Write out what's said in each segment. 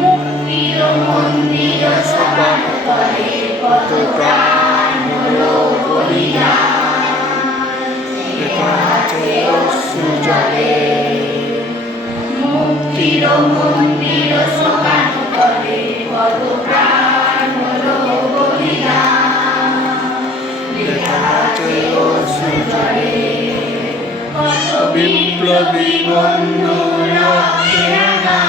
মুক্তির মন্দির সোপান তলে কত প্রাণ হলো বলিদান, লেখা আছে অশ্রু জলে। মুক্তির মন্দির সোপান তলে কত প্রাণ হলো বলিদান, লেখা আছে অশ্রু জলে। কত বিপ্লবী বন্ধু রক্তে রাঙা,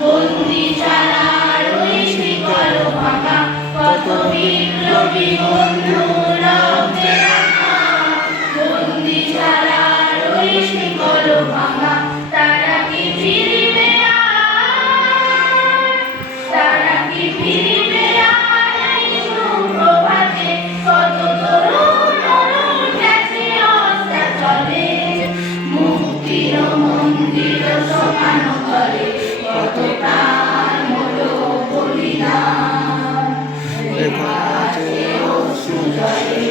বন্দি ছাড়ার ওই শিকল ভাঙা। কত বিপ্লবী বন্ধু রক্তে রাঙা, বন্দি ছাড়ার ওই শিকল ভাঙা। তারা কি ফিরিবে আর, তারা কি ফিরিবে আর এই সুপ্রভাতে? কত তরুণ অরুণ গেছে অস্তাচলে, মুক্তির মন্দির সোপান তলে কত প্রাণ হলো বলিদান, লেখা আছে অশ্রু জলে।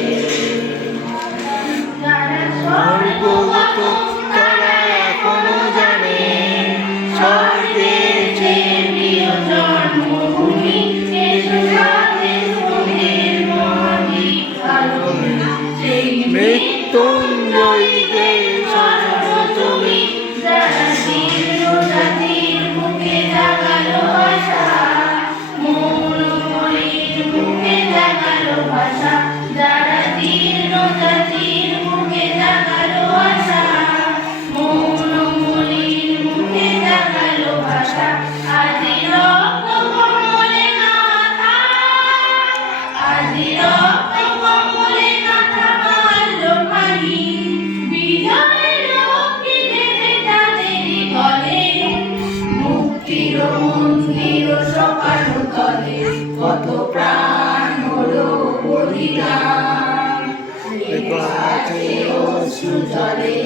যারা স্বর্গগত তারা এখনো জানে, স্বর্গে যে প্রিয় জন্মভূমি, এসো স্বাধীন ভূমির মৌলিক কারণে। সেই মৃত্যুঞ্জয়ী দেশ তুমি, যারা জীর্ণ জাতির মুখে জাগালো আশা, মৌলময়ীর মুখে জাগালো ভাষা। যারা জীর্ণ জাতির মুখে জাগালো আশা, মৌলময়ীর মুখে জাগালো ভাষা। আজি রক্ত কমলে গাঁথা, আজি রক্ত কমলে গাঁথা বাল্যখানি, বিজয় লক্ষ্মী দেবে তাদেরই গলে। মুক্তির মন্দির সোপান তলে কত প্রাণ হলো বলিদান, লেখা আছে অশ্রু জলে।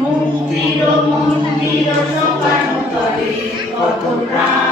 মুক্তির মন্দির সোপান তলে কত প্রাণ